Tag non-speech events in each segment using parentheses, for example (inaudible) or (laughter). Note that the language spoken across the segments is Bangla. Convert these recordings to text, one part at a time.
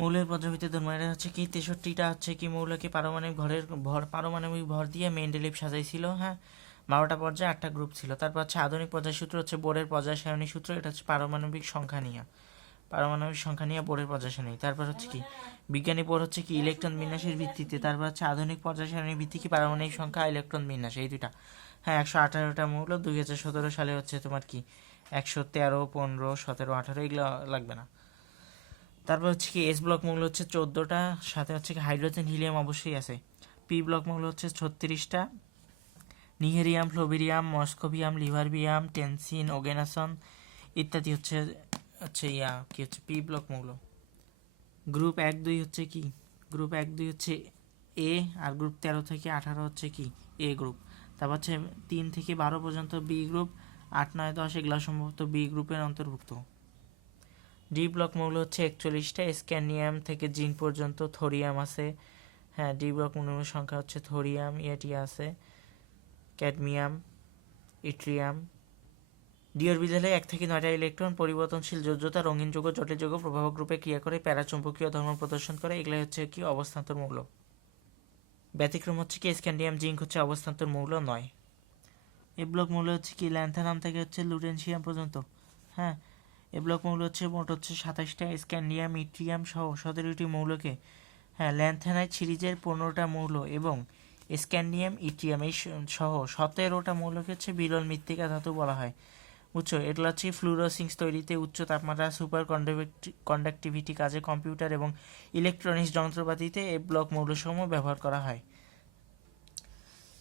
মৌলের পর্যাবৃত্ত ধর্ম। এটা হচ্ছে কি, তেষট্টিটা হচ্ছে কি মৌলকে পারমাণবিক ভরের ভর, পারমাণবিক ভর দিয়ে মেন্ডেলিভ সাজাইছিল হ্যাঁ? বারোটা পর্যায়ে আটটা গ্রুপ ছিল। তারপর হচ্ছে আধুনিক পর্যায় সূত্র হচ্ছে বোরের পর্যায় সারণী সূত্র, এটা হচ্ছে পারমাণবিক সংখ্যা নিয়ে। পারমাণবিক সংখ্যা নিয়ে বোরের পর্যায় সারণী। তারপর হচ্ছে কি, বিজ্ঞানী বোর হচ্ছে কি ইলেকট্রন বিন্যাসের ভিত্তিতে, তারপর হচ্ছে আধুনিক পর্যায় সারণীর ভিত্তি কি পারমাণবিক সংখ্যা, ইলেকট্রন বিন্যাস, এই দুইটা। হ্যাঁ একশো আঠারোটা মৌল, দুই হাজার সতেরো সালে হচ্ছে তোমার কি, একশো তেরো, পনেরো, সতেরো, আঠারো, এগুলো লাগবে না। তারপর হচ্ছে কি এস ব্লক মৌল হচ্ছে চোদ্দোটা, সাথে হচ্ছে কি হাইড্রোজেন হিলিয়াম অবশ্যই আছে। পি ব্লক মৌল হচ্ছে ছত্রিশটা। নিহেরিয়াম ফ্লোবিরিয়াম মস্কোভিয়াম লিভারবিয়াম টেনসিন ওগেনাসন ইত্যাদি হচ্ছে হচ্ছে ইয়া, কি হচ্ছে পি ব্লক মৌল। গ্রুপ এক দুই হচ্ছে কি? গ্রুপ এক দুই হচ্ছে এ আর গ্রুপ তেরো থেকে আঠারো হচ্ছে কি? এ গ্রুপ তারপর হচ্ছে তিন থেকে বারো পর্যন্ত বি গ্রুপ আট, নয়, দশ এগুলো সম্ভবত বি গ্রুপের অন্তর্ভুক্ত। ডি ব্লক মৌল হচ্ছে একচল্লিশটা, স্ক্যানিয়াম থেকে জিন পর্যন্ত থোরিয়াম আছে। হ্যাঁ ডি ব্লক মৌলের সংখ্যা হচ্ছে থোরিয়াম, ইয়েটি আছে। Cadmium, yttrium. ডি অরবিটালে এক থেকে নয়টা ইলেকট্রন পরিবর্তনশীল যোজ্যতা রঙিন যৌগ, জটিল যৌগ প্রভাবক রূপে ক্রিয়া করে, প্যারাচুম্বকীয় ধর্ম প্রদর্শন করে। এগুলো হচ্ছে কি? অবস্থান্তর মৌল। ব্যতিক্রম হচ্ছে কি? স্ক্যান্ডিয়াম জিঙ্ক হচ্ছে অবস্থান্তর মৌল নয়। এ ব্লক মৌল হচ্ছে কি? ল্যান্থানাম থেকে হচ্ছে লুটেনশিয়াম পর্যন্ত। হ্যাঁ এ ব্লক মৌল হচ্ছে মোট হচ্ছে সাতাশটা স্ক্যান্ডিয়াম ইট্রিয়াম সহ সতেরোটি মৌলকে হ্যাঁ ল্যান্থানাইট সিরিজের পনেরোটা মৌল এবং স্ক্যান্ডিয়াম ইট্রিয়াম এই সহ সতেরোটা মৌলকে হচ্ছে বিরল মৃত্তিকা ধাতু বলা হয়। বুঝছ? এগুলো হচ্ছে ফ্লুরোসিংস তৈরিতে উচ্চ তাপমাত্রা সুপার কন্ডাক্টিভিটি কাজে কম্পিউটার এবং ইলেকট্রনিক্স যন্ত্রপাতিতে এই ব্লক মৌলসমূহ ব্যবহার করা হয়।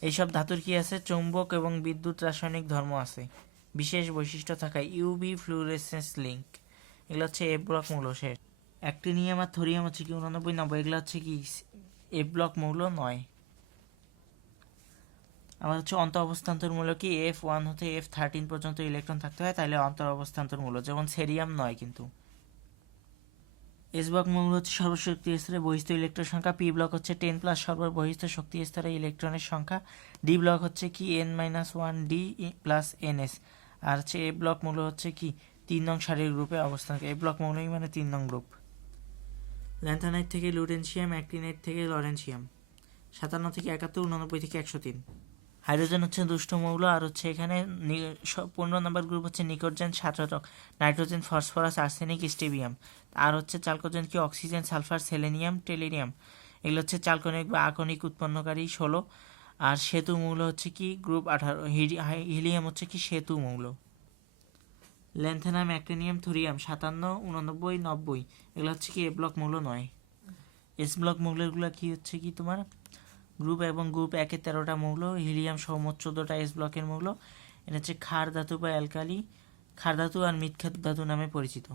এইসব ধাতুর কি আছে? চৌম্বক এবং বিদ্যুৎ রাসায়নিক ধর্ম আছে। বিশেষ বৈশিষ্ট্য থাকা ইউবি ফ্লুরেসেন্স লিঙ্ক এগুলো হচ্ছে এ ব্লক মৌল শেষ। অ্যাক্টিনিয়াম আর থোরিয়াম হচ্ছে কি উনানব্বই, নব্বই, এগুলো হচ্ছে কি এ ব্লক মৌল নয়। আমার হচ্ছে অন্তর অবস্থান্তর মূল্য কি? এফ ওয়ান হতে এফ থার্টিন পর্যন্ত ইলেকট্রন থাকতে হয় তাহলে অন্তর অবস্থান্তর মূল্য যেমন সেরিয়াম নয় কিন্তু। এস ব্লক মূল হচ্ছে সর্বশক্তি স্তরে বহিস্থ ইলেকট্রন সংখ্যা পি ব্লক হচ্ছে টেন প্লাস সর্ববহিস্থ শক্তি স্তরে ইলেকট্রনের সংখ্যা ডি ব্লক হচ্ছে কি N minus one D plus N S আর হচ্ছে এ ব্লক মূল হচ্ছে কি? তিন নং সারির গ্রুপে অবস্থান এ ব্লক মৌলই মানে তিন নং গ্রুপ ল্যান্থানাইট থেকে লুটেনশিয়াম, অ্যাক্টিনাইট থেকে লরেনশিয়াম। সাতান্ন থেকে একাত্তর, উননব্বই থেকে একশো তিন। হাইড্রোজেন হচ্ছে দুষ্ট মৌল আর হচ্ছে এখানে পনেরো নম্বর গ্রুপ হচ্ছে নিকোজেন সাতরক নাইট্রোজেন, ফসফরাস, আর্সেনিক, স্টেবিয়াম। আর হচ্ছে চালকোজেন কি? Oxygen, sulphur, selenium, tellurium. এগুলো হচ্ছে চালকনিক বা আকনিক উৎপন্নকারী ষোলো। আর সেতু মৌল হচ্ছে কি? গ্রুপ আঠারো। হিলিয়াম হচ্ছে কি? সেতু মৌল। ল্যান্থেনাম, অ্যাক্টিনিয়াম, থোরিয়াম, সাতান্ন উননব্বই নব্বই। এগুলো হচ্ছে কি? এ ব্লক মৌল নয়। এস ব্লক মৌলগুলো কি হচ্ছে কি তোমার? গ্রুপ এবং গ্রুপ একে তেরোটা মৌল, হিলিয়াম সহ মোট চোদ্দোটা এস ব্লকের মৌল। এটা হচ্ছে ক্ষার ধাতু বা অ্যালকালি। ক্ষার ধাতু আর মিথ্যাত ধাতু নামে পরিচিত।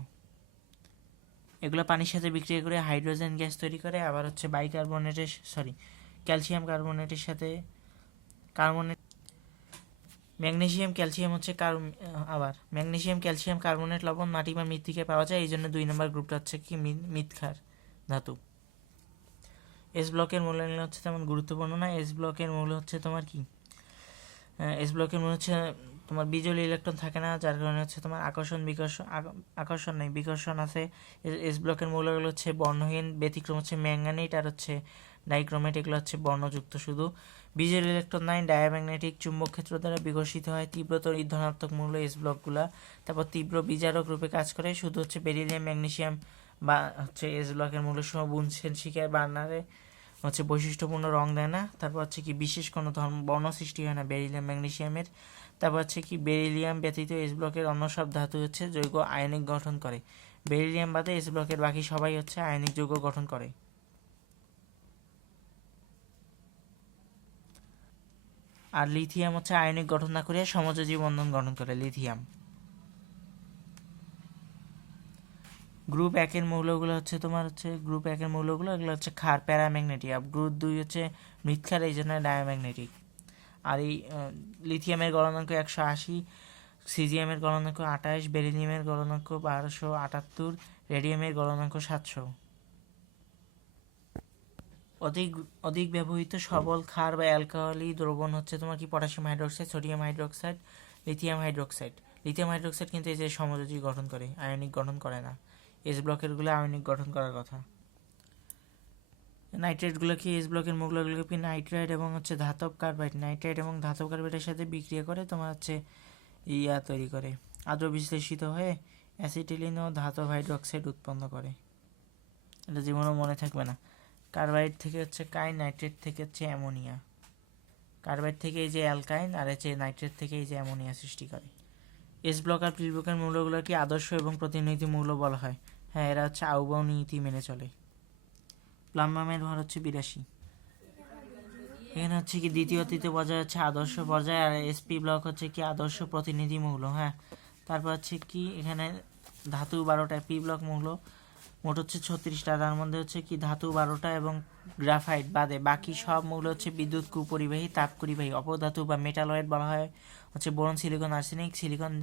এগুলো পানির সাথে বিক্রিয়া করে হাইড্রোজেন গ্যাস তৈরি করে। আবার হচ্ছে বাইকার্বনেটের সরি ক্যালসিয়াম কার্বনেটের সাথে কার্বনেট ম্যাগনেসিয়াম ক্যালসিয়াম হচ্ছে কার্ব- আবার। ম্যাগনেসিয়াম, ক্যালসিয়াম, কার্বনেট, লবণ, মাটি বা মৃত্তিকায় পাওয়া যায়, এই জন্য দুই নম্বর গ্রুপটা হচ্ছে কি? মি- মিথ্যার ধাতু। এস ব্লকের মূল্যায়ন হচ্ছে তেমন গুরুত্বপূর্ণ না। এস ব্লকের মূল্য হচ্ছে তোমার কি? এস ব্লকের মূল্য হচ্ছে তোমার বিজলি ইলেকট্রন থাকে না, যার কারণে হচ্ছে তোমার আকর্ষণ, বিকর্ষণ আক- আকর্ষণ নেই, বিকর্ষণ আছে। এস ব্লকের মূল্যগুলো হচ্ছে বর্ণহীন, ব্যতিক্রম হচ্ছে ম্যাঙ্গানিট আর হচ্ছে ডাইক্রোমেট, এগুলো হচ্ছে বর্ণযুক্ত শুধু। বিজলি ইলেকট্রন নাই ডায়াম্যাগনেটিক চুম্বক ক্ষেত্র দ্বারা বিকশিত হয়। তীব্রতর ধনাত্মক মূল্য এস ব্লকগুলা তারপর তীব্র বিজারক রূপে কাজ করে। শুধু হচ্ছে বেরিলিয়াম ম্যাগনেসিয়াম বা হচ্ছে এস ব্লকের মূল্য সময় বুনছেন শিকায় বার্নারে হচ্ছে বৈশিষ্ট্যপূর্ণ রং দেয় না। তারপর হচ্ছে কি বিশেষ কোনো ধর্ম, বর্ণ সৃষ্টি হয় না বেরিলিয়াম ম্যাগনেসিয়ামের তারপর হচ্ছে কি বেরিলিয়াম ব্যতীত এস ব্লকের অন্য সব ধাতু হচ্ছে জৈব আয়নিক গঠন করে। বেরিলিয়াম বাদে এস ব্লকের বাকি সবাই হচ্ছে আয়নিক যৌগ গঠন করে। আর লিথিয়াম হচ্ছে আয়নিক গঠন না করে সমযোজী বন্ধন গঠন করে, লিথিয়াম। গ্রুপ একের মৌলগুলো হচ্ছে তোমার হচ্ছে, গ্রুপ একের মৌলগুলো, এগুলো হচ্ছে ক্ষার প্যারাম্যাগনেটিক আর গ্রুপ দুই হচ্ছে মৃৎক্ষার, এই জন্য ডায়াম্যাগনেটিক। আর এই লিথিয়ামের গলনাঙ্ক একশো আশি সিজিয়ামের গলনাঙ্ক আঠাশ বেরিলিয়ামের গলনাঙ্ক বারোশো আটাত্তর, রেডিয়ামের গলনাঙ্ক সাতশো। অধিক অধিক ব্যবহৃত সবল ক্ষার বা অ্যালকোহলি দ্রবণ হচ্ছে তোমার কি potassium hydroxide, sodium hydroxide, lithium hydroxide. Lithium hydroxide কিন্তু এই যে সমযোজী গঠন করে, আয়নিক গঠন করে না। এস ব্লকেরগুলো আয়নিক গঠন করার কথা। নাইট্রেটগুলো কি এস ব্লকের মুগলাগুলো কি নাইট্রাইট এবং হচ্ছে ধাতব কার্বাইড নাইট্রাইট এবং ধাতব কার্বাইডের সাথে বিক্রিয়া করে তোমার হচ্ছে ইয়া তৈরি করে, আদ্র বিশ্লেষিত হয়ে অ্যাসিটিলিন ও ধাতব হাইড্রোক্সাইড উৎপন্ন করে। এটা জীবনও মনে থাকবে না। কার্বাইড থেকে হচ্ছে কাইন, নাইট্রেট থেকে হচ্ছে অ্যামোনিয়া। কার্বাইড থেকে এই যে অ্যালকাইন আর হচ্ছে নাইট্রেট থেকে এই যে অ্যামোনিয়া সৃষ্টি করে। এস ব্লক আর পি ব্লকের মৌলগুলোকে আদর্শ এবং প্রতিনিধি মৌল বলা হয়? হ্যাঁ এরা হচ্ছে আউবাউ নীতি মেনে চলে। প্লাম্বামের ভর হচ্ছে বিরাশি। এখানে হচ্ছে কি দ্বিতীয়, তৃতীয় পর্যায়ে হচ্ছে আদর্শ পর্যায়ে আর এসপি ব্লক হচ্ছে কি আদর্শ প্রতিনিধি মৌল হ্যাঁ। তারপর হচ্ছে কি এখানে ধাতু বারোটা পি ব্লক মৌল মোট হচ্ছে ছত্রিশটা। তার মধ্যে হচ্ছে কি, ধাতু বারোটা এবং গ্রাফাইট বাদে বাকি সব মৌল হচ্ছে বিদ্যুৎ, কুপরিবাহী তাপ পরিবাহী অপধাতু বা মেটালয়েড বলা হয় হচ্ছে boron, silicon, arsenic. Silicon,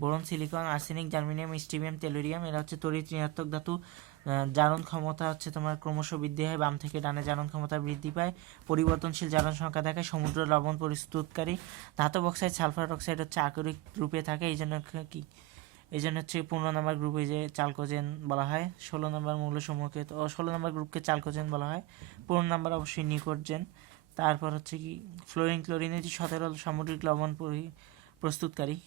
boron, silicon, arsenic, germanium, স্টিমিয়াম, tellurium. এরা হচ্ছে তড়িৎ ঋণাত্মক ধাতু। জারণ ক্ষমতা হচ্ছে তোমার ক্রমশ বৃদ্ধি হয়, বাম থেকে ডানে জারণ ক্ষমতা বৃদ্ধি পায়। পরিবর্তনশীল জারণ সংখ্যা দেখায়, সমুদ্র, লবণ, প্রস্তুতকারী। ধাতব অক্সাইড সালফার অক্সাইড হচ্ছে আকরিক রূপে থাকে এই জন্য কি এই জন্য হচ্ছে পনেরো নম্বর গ্রুপে যে চালকোজেন বলা হয়, ষোলো নম্বর মৌলসমূহকে তো ষোলো নম্বর গ্রুপকে চালকোজেন বলা হয়। পনেরো নম্বর অবশ্যই নিকোটজেন তারপর হচ্ছে কি ফ্লোরিন ক্লোরিন এটি সতেরো সামুদ্রিক লবণ পরি- প্রস্তুতকারী।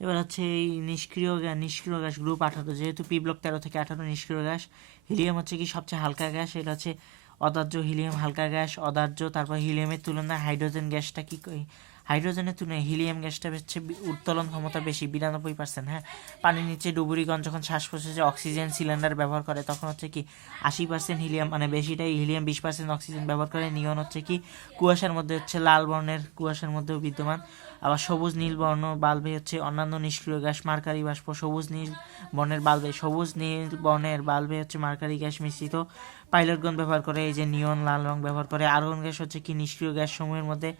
এবার হচ্ছে এই নিষ্ক্রিয় গ্যাস নিষ্ক্রিয় গ্যাস গ্রুপ আঠারো, যেহেতু পি ব্লক তেরো থেকে আঠারো নিষ্ক্রিয় গ্যাস হিলিয়াম হচ্ছে কি সবচেয়ে হালকা গ্যাস, এটা হচ্ছে অদার্য হিলিয়াম হালকা গ্যাস, অদার্য, তারপর হিলিয়ামের তুলনায় হাইড্রোজেন গ্যাসটা কি হাইড্রোজেনের তুলনায় হিলিয়াম গ্যাসটা হচ্ছে উত্তোলন ক্ষমতা বেশি, বিরানব্বই পার্সেন্ট হ্যাঁ? পানির নিচে ডুবুরিগঞ্জ যখন শ্বাস প্রশ্বাসে অক্সিজেন সিলিন্ডার ব্যবহার করে, তখন হচ্ছে কি আশি পার্সেন্ট হিলিয়াম মানে বেশিটাই হিলিয়াম, বিশ পার্সেন্ট অক্সিজেন ব্যবহার করে। নিয়ন হচ্ছে কি কুয়াশার মধ্যে হচ্ছে লাল বর্ণের কুয়াশার মধ্যেও বিদ্যমান। আবার সবুজ নীল বর্ণ বাল্বে হচ্ছে অন্যান্য নিষ্ক্রিয় গ্যাস, মার্কারি বাষ্প, সবুজ নীল বর্ণের বাল্বে, সবুজ নীল বর্ণের বাল্বে হচ্ছে মার্কারি গ্যাস মিশ্রিত। পাইলটগন ব্যবহার করে, এই যে নিয়ন, লাল রং ব্যবহার করে, আর্গন গ্যাস হচ্ছে কি নিষ্ক্রিয় গ্যাস সমূহের মধ্যে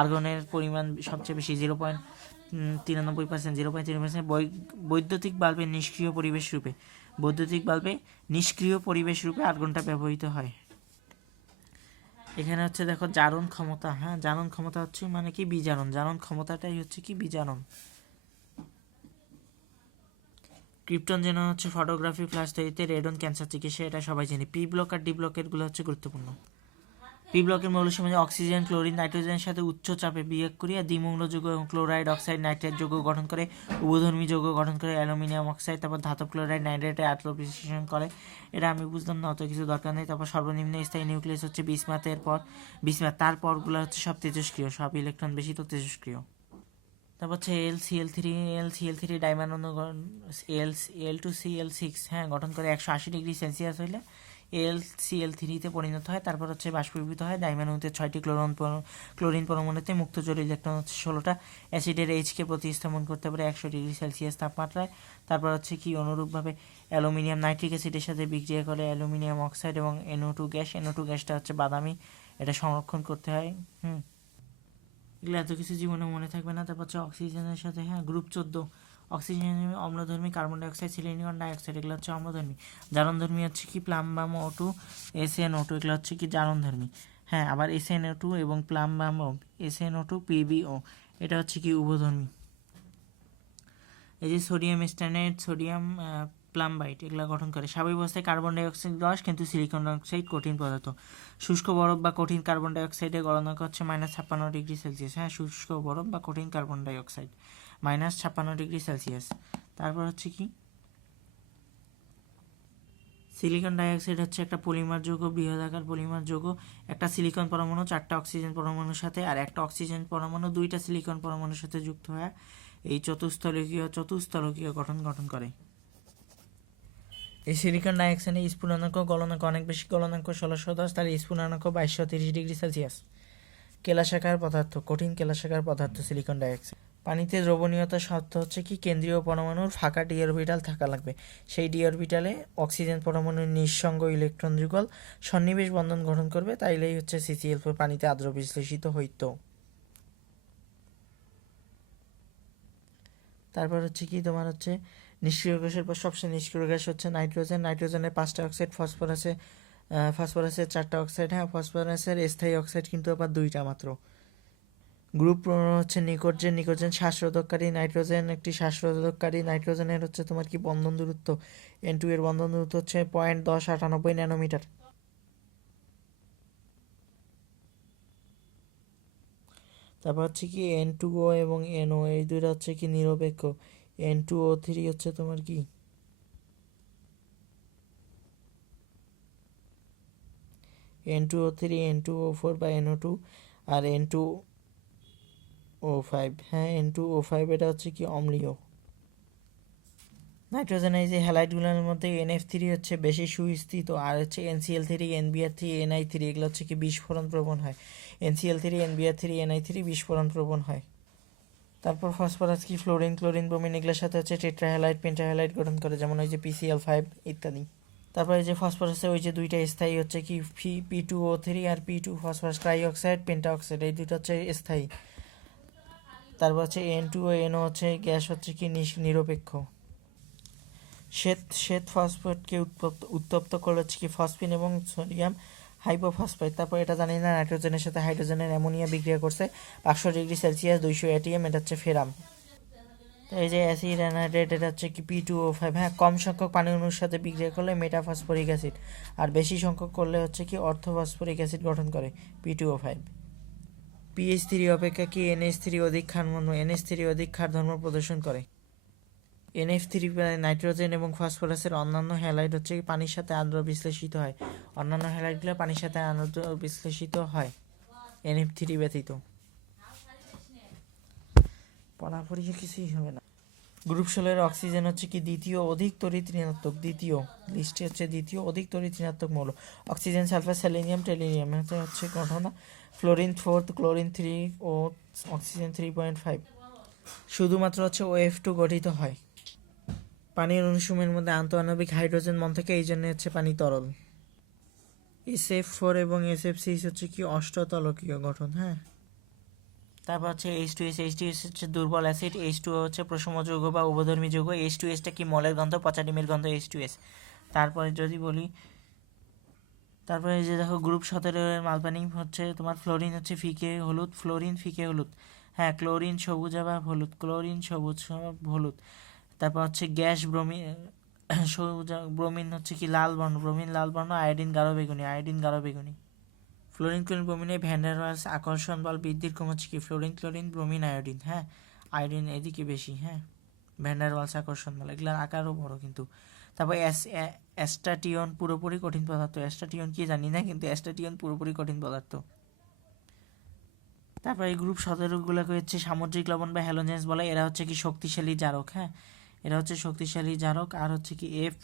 আর্গনের পরিমাণ সবচেয়ে বেশি, জিরো পয়েন্ট তিরানব্বই পার্সেন্ট জিরো পয়েন্ট তিন পার্সেন্ট বৈদ্যুতিক বাল্বে নিষ্ক্রিয় পরিবেশ রূপে, বৈদ্যুতিক বাল্বে নিষ্ক্রিয় পরিবেশ রূপে আর্গনটা ব্যবহৃত হয়। এখানে হচ্ছে দেখো জারণ ক্ষমতা হ্যাঁ? জারণ ক্ষমতা হচ্ছে মানে কি? বিজারণ। জারণ ক্ষমতাটাই হচ্ছে কি? বিজারণ। ক্রিপ্টন যেন হচ্ছে ফটোগ্রাফি ফ্ল্যাশ তৈরিতে রেডন ক্যান্সার চিকিৎসা, এটা সবাই জানি। পি ব্লক আর ডি ব্লকেরগুলো হচ্ছে গুরুত্বপূর্ণ। পি ব্লকের মৌল সময় অক্সিজেন, ক্লোরিন, নাইট্রোজেনের সাথে উচ্চ চাপে বিয়োগ করিয়া দ্বিমৌল যৌগ এবং ক্লোরাইড অক্সাইড, নাইট্রেট যৌগ গঠন করে, উভধর্মী যৌগ গঠন করে, অ্যালুমিনিয়াম অক্সাইড, তারপর ধাতব ক্লোরাইড, নাইট্রেটে আত্ম বিশ্লেষণ করে। এটা আমি বুঝলাম না, অত কিছু দরকার নেই। তারপর সর্বনিম্ন স্থায়ী নিউক্লিয়াস হচ্ছে বিসমাতের পর, বিসমাত তার পরগুলো হচ্ছে সব তেজস্ক্রিয়, সব ইলেকট্রন বেশি তো তেজস্ক্রিয়। তারপর হচ্ছে L C L three, L C L three ডাইমান L L two, C, L six হ্যাঁ গঠন করে একশো আশি ডিগ্রি সেলসিয়াস হইলে এল সি এল থ্রিতে পরিণত হয়, তারপর হচ্ছে বাষ্পীভূত হয় ডাইম্যানোতে ছয়টি ক্লোরন ক্লোরিন পরমাণুতে মুক্ত জল ইলেকট্রন হচ্ছে ষোলোটা। অ্যাসিডের এইচকে প্রতিস্থাপন করতে পারে একশো ডিগ্রি সেলসিয়াস তাপমাত্রায়। তারপর হচ্ছে কি অনুরূপভাবে অ্যালুমিনিয়াম, নাইট্রিক অ্যাসিডের সাথে বিক্রিয়া করে অ্যালুমিনিয়াম অক্সাইড এবং NO two gas. NO two গ্যাসটা হচ্ছে বাদামি, এটা সংরক্ষণ করতে হয়, হুম। এগুলো এত কিছু জীবনে মনে থাকবে না। তারপর হচ্ছে অক্সিজেনের সাথে হ্যাঁ গ্রুপ চোদ্দ। অক্সিজেন অম্লধর্মী, কার্বন ডাইঅক্সাইড সিলিনিয়ন ডাইঅক্সাইড, এগুলো হচ্ছে অম্লধর্মী। জারণধর্মী হচ্ছে কি? Plumbum O two S N O two এগুলো হচ্ছে কি? জারণধর্মী। হ্যাঁ আবার এস এন ও টু এবং plumbum O S N O two PBO এটা হচ্ছে কি? উভধর্মী। এই যে সোডিয়াম স্ট্যান্ডার্ড, সোডিয়াম প্লাম্বাইট, এগুলো গঠন করে। স্বাভাবিক অবস্থায় কার্বন ডাইঅক্সাইড গ্যাস কিন্তু সিলিকন ডাইঅক্সাইড কঠিন পদার্থ। শুষ্ক বরফ বা কঠিন কার্বন ডাইঅক্সাইডের গলনাঙ্ক হচ্ছে মাইনাস ছাপ্পান্ন ডিগ্রি সেলসিয়াস। হ্যাঁ শুষ্ক বরফ বা কঠিন কার্বন ডাইঅক্সাইড। মাইনাস ছাপ্পান্ন ডিগ্রি সেলসিয়াস। তারপর হচ্ছে কি? সিলিকন ডাইঅক্সাইড হচ্ছে একটা পলিমার যৌগ, বৃহদাকার পলিমার যৌগ, একটা সিলিকন পরমাণু, চারটা অক্সিজেন পরমাণুর সাথে, আর একটা অক্সিজেন পরমাণু, দুইটা সিলিকন পরমাণুর সাথে যুক্ত হয় এই চতুস্থলকীয় চতুস্থলকীয় গঠন গঠন করে। এই সিলিকন ডাইঅক্সাইডের স্ফুটনাঙ্ক গলনাঙ্ক, অনেক বেশি গলনাঙ্ক, ষোলোশো দশ তার স্ফুটনাঙ্ক বাইশশো তিরিশ ডিগ্রি সেলসিয়াস। কেলাসাকার পদার্থ, কঠিন কেলাসাকার পদার্থ সিলিকন ডাইঅক্সাইড। পানিতে দ্রবণীয়তা শর্ত হচ্ছে কি? কেন্দ্রীয় পরমাণুর ফাঁকা ডি অরবিটাল থাকা লাগবে। সেই ডি অরবিটালে অক্সিজেন পরমাণুর নিঃসঙ্গ ইলেকট্রন যুগল সন্নিবেশ বন্ধন গঠন করবে, তাইলেই হচ্ছে সিসিএল ফোর পানিতে আদ্র বিশ্লেষিত হইতো। তারপর হচ্ছে কি? তোমার হচ্ছে নিষ্ক্রিয় গ্যাসের পর সবচেয়ে নিষ্ক্রিয় গ্যাস হচ্ছে নাইট্রোজেন। নাইট্রোজেনের পাঁচটা অক্সাইড, ফসফরাসে ফসফরাসের চারটা অক্সাইড। হ্যাঁ ফসফরাসের স্থায়ী অক্সাইড কিন্তু আবার দুইটা মাত্র। গ্রুপ হচ্ছে নিকোজেন নিকোজেন শ্বাসরোধককারী নাইট্রোজেন একটি শ্বাসরোধককারী নাইট্রোজেনের হচ্ছে তোমার কি বন্ধন দূরত্ব? এন টু এর বন্ধন দূরত্ব হচ্ছে পয়েন্ট দশ আটানব্বই ন্যানোমিটার। তারপর হচ্ছে কি এন টু ও এবং এন ও এই দুইটা হচ্ছে কি নিরপেক্ষ। এন টু ও থ্রি হচ্ছে তোমার কি? N two O three N two O four বা এন ও টু আর এন টু ও ফাইভ হ্যাঁ এন টু ও ফাইভ এটা হচ্ছে কি অম্লীয়। নাইট্রোজেন এই যে হ্যালাইটগুলোর মধ্যে এনএফ থ্রি হচ্ছে বেশি সুস্থিত, আর হচ্ছে N NCL three N NBR three NI three এগুলো হচ্ছে কি বিস্ফোরণ প্রবণ হয়। N NCL three N NBR three NI three বিস্ফোরণ প্রবণ হয়। তারপর ফসফরাস কি ফ্লোরিন ক্লোরিন ব্রোমিন এগুলোর সাথে হচ্ছে টেট্রাহ্যালাইট পেন্টাহ্যালাইট গঠন করে, যেমন ওই যে পিসিএল ফাইভ ইত্যাদি। তারপরে যে ফসফরাসে ওই যে দুইটা স্থায়ী হচ্ছে কি ফি পি টু ও থ্রি আর P two phosphorus trioxide penta oxide এই দুটো হচ্ছে স্থায়ী। তারপর হচ্ছে এন টু ও এনও হচ্ছে গ্যাস হচ্ছে কি নিরপেক্ষ। শ্বেত শ্বেত ফসফেটকে উৎপত্ত উত্তপ্ত করে হচ্ছে কি ফসফিন এবং সোডিয়াম হাইপোফসফেট তারপর এটা জানি না, নাইট্রোজেনের সাথে হাইড্রোজেনের অ্যামোনিয়া বিক্রিয়া করছে। পাঁচশো ডিগ্রি সেলসিয়াস, দুইশো এটিএম, এটা হচ্ছে ফেরাম। তো এই যে অ্যাসিড অ্যানাহাইড্রেট এটা হচ্ছে কি পি টু ও ফাইভ হ্যাঁ কম সংখ্যক পানি অণুর সাথে বিক্রিয়া করলে মেটাফসফরিক অ্যাসিড। আর বেশি সংখ্যক করলে হচ্ছে কি অর্থফসফরিক অ্যাসিড গঠন করে P two O five PH three অপেক্ষা কি এনএস থ্রি অধিক ক্ষারমন্য এনএস থ্রি অধিক ধর্ম প্রদর্শন করে। এনএফ থ্রি নাইট্রোজেন এবং ফসফরাসের অন্যান্য হ্যালাইড হচ্ছে পানির সাথে আদ্র বিশ্লেষিত হয়। অন্যান্য হ্যালাইডগুলো পানির সাথে আর্দ্র বিশ্লেষিত হয়। এনএফ থ্রি ব্যতীত। পড়াপড়ি কিছুই হবে না। গ্রুপ ষোলোর অক্সিজেন হচ্ছে কি দ্বিতীয় অধিক তড়িৎ ঋণাত্মক, দ্বিতীয়। লিস্টে হচ্ছে দ্বিতীয় অধিক তড়িৎ ঋণাত্মক মৌল। অক্সিজেন, সালফার, সেলেনিয়াম, টেলিনিয়াম হচ্ছে ঘটনা ফ্লোরিন ফোর্থ, ক্লোরিন থ্রি ও অক্সিজেন থ্রি পয়েন্ট ফাইভ। শুধুমাত্র হচ্ছে ওএফ টু গঠিত হয়। পানির অনুসুমের মধ্যে আন্তঃআণবিক হাইড্রোজেন মন থেকে এই জন্য হচ্ছে পানি তরল। এস এফ ফোর এবং এস এফ সিক্স হচ্ছে কি অষ্টতলকীয় গঠন হ্যাঁ? তারপর হচ্ছে H two S H two S হচ্ছে দুর্বল অ্যাসিড, এইচ টু হচ্ছে প্রসম যৌগ বা উভধর্মী যৌগ, এইচ টু এসটা কি মলের গন্ধ, পচা ডিমের গন্ধ, এইচ টু এস তারপরে যদি বলি তারপরে যে দেখো গ্রুপ সতেরোর মালপানি হচ্ছে তোমার ফ্লোরিন হচ্ছে ফিকে হলুদ ফ্লোরিন ফিকে হলুদ। হ্যাঁ ক্লোরিন সবুজ বা হলুদ ক্লোরিন সবুজ সব হলুদ। তারপর হচ্ছে গ্যাস ব্রোমিন (coughs) সবুজ ব্রোমিন হচ্ছে কি লাল বর্ণ ব্রোমিন লাল বর্ণ আয়োডিন গাঢ় বেগুনি আয়োডিন গাঢ় বেগুনি। ফ্লোরিন ক্লোরিন ব্রোমিনে ভ্যান্ডারওয়ালস আকর্ষণ বল বৃদ্ধির ক্রম হচ্ছে কি ফ্লোরিন ক্লোরিন ব্রোমিন আয়োডিন হ্যাঁ আয়োডিন এদিকে বেশি হ্যাঁ। ভ্যান্ডারওয়ালস আকর্ষণ বল, এগুলোর আকারও বড় কিন্তু। তারপর অ্যাস অ্যাস্টাটিয়ন পুরোপুরি কঠিন পদার্থ। অ্যাস্টাটিয়ন কি জানি না, কিন্তু অ্যাস্টাটিয়ন পুরোপুরি কঠিন পদার্থ। তারপর এই গ্রুপ সতেরোগুলোকে হচ্ছে, সামুদ্রিক লবণ বা হ্যালোজেন্স বলে, এরা হচ্ছে কি শক্তিশালী জারক হ্যাঁ? এরা হচ্ছে শক্তিশালী জারক, আর হচ্ছে কি এফ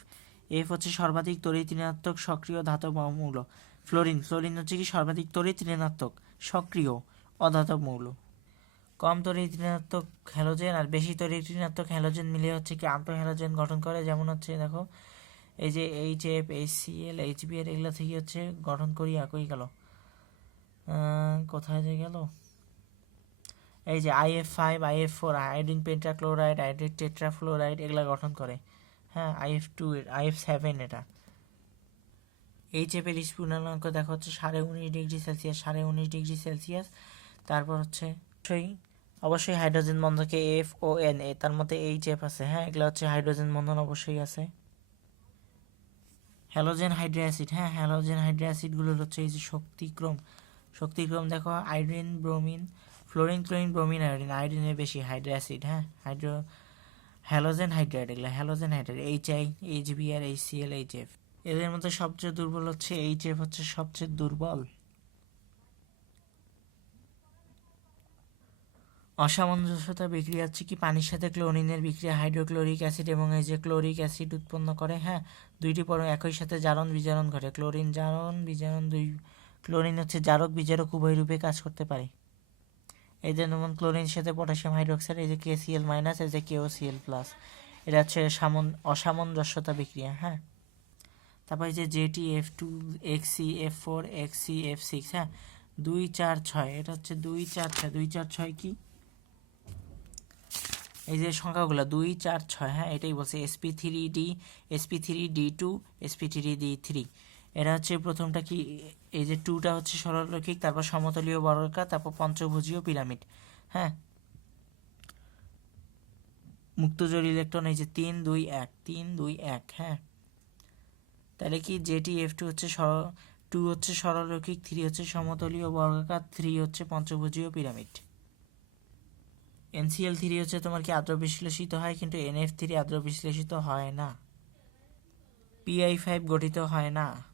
এফ হচ্ছে সর্বাধিক তড়িৎ ঋণাত্মক সক্রিয় ধাতব মৌল, ফ্লোরিন। ফ্লোরিন হচ্ছে কি সর্বাধিক তড়িৎ ঋণাত্মক, সক্রিয় অধাতব মৌল। কম তড়িৎ ঋণাত্মক হ্যালোজেন আর বেশি তড়িৎ ঋণাত্মক হ্যালোজেন মিলে হচ্ছে কি আন্তঃ হ্যালোজেন গঠন করে, যেমন হচ্ছে, দেখো এই যে H F H C H B এর এগুলো থেকে হচ্ছে গঠন করি একই গেল। কোথায় যে গেল? এই যে IF five IF four iodine pentachloride iodine tetrafluoride এগুলো গঠন করে। হ্যাঁ আইএফ টু আইএফ সেভেন এটা। এইচ এফ এর স্পুর্ণাঙ্ক দেখা হচ্ছে সাড়ে উনিশ ডিগ্রি সেলসিয়াস, সাড়ে উনিশ ডিগ্রি সেলসিয়াস। তারপর হচ্ছে অবশ্যই অবশ্যই হাইড্রোজেন বন্ধনকে এফ ও এন এ তার মধ্যে এইচ এফ আছে। হ্যাঁ এগুলো হচ্ছে হাইড্রোজেন বন্ধন অবশ্যই আছে। Halogen hydro acid. হ্যাঁ হ্যালোজেন হাইড্রো অ্যাসিডগুলোর হচ্ছে এই যে শক্তিক্রম। শক্তিক্রম দেখো iodine bromine, fluorine, chlorine, bromine, iodine. আয়োডিনের বেশি হাইড্রো অ্যাসিড হ্যাঁ হাইড্রো, হ্যালোজেন হাইড্রাইড এগুলো, halogen hydride H I H B R H C L H F এদের মধ্যে সবচেয়ে দুর্বল হচ্ছে এইচ এফ হচ্ছে সবচেয়ে দুর্বল। অসামঞ্জস্যতা বিক্রিয়া হচ্ছে কি? পানির সাথে ক্লোরিনের বিক্রিয়া, হাইড্রোক্লোরিক অ্যাসিড এবং এই যে ক্লোরিক অ্যাসিড উৎপন্ন করে হ্যাঁ দুইটি পর একই সাথে জারণ বিজারণ ঘটে। ক্লোরিন জারণ বিজারণ দুই ক্লোরিন হচ্ছে জারক বিজারক উভয় রূপে কাজ করতে পারে। এই যে যেমন ক্লোরিনের সাথে পটাশিয়াম হাইড্রোক্সাইড, এই যে কে সিএল মাইনাস এই যে কেও সিএল প্লাস এটা হচ্ছে সামন অসামঞ্জস্যতা বিক্রিয়া হ্যাঁ? তারপর এই যে jetty F two X F four X F six হ্যাঁ? দুই চার ছয়, এটা হচ্ছে দুই চার ছয়। দুই চার ছয় কি? এই যে সংখ্যাগুলো, দুই, চার, ছয় হ্যাঁ এটাই বলছে SP three D SP three D two SP three D three এটা হচ্ছে প্রথমটা কি, এই যে টুটা হচ্ছে সরলরৈখিক, তারপর সমতলীয় বর্গাকার, তারপর পঞ্চভুজীয় পিরামিড হ্যাঁ? মুক্তজোড় ইলেকট্রন, এই যে তিন, দুই, এক, তিন, দুই, এক হ্যাঁ? তাহলে কি জেটি এফ টু হচ্ছে টু হচ্ছে সরলরৈখিক থ্রি হচ্ছে সমতলীয় বর্গাকার থ্রি হচ্ছে পঞ্চভুজীয় পিরামিড। এনসিএল থ্রি হচ্ছে তোমার কি আদ্র বিশ্লেষিত হয়? কিন্তু এনএফ থ্রি আদ্র বিশ্লেষিত হয় না। পিআই ফাইভ গঠিত হয় না।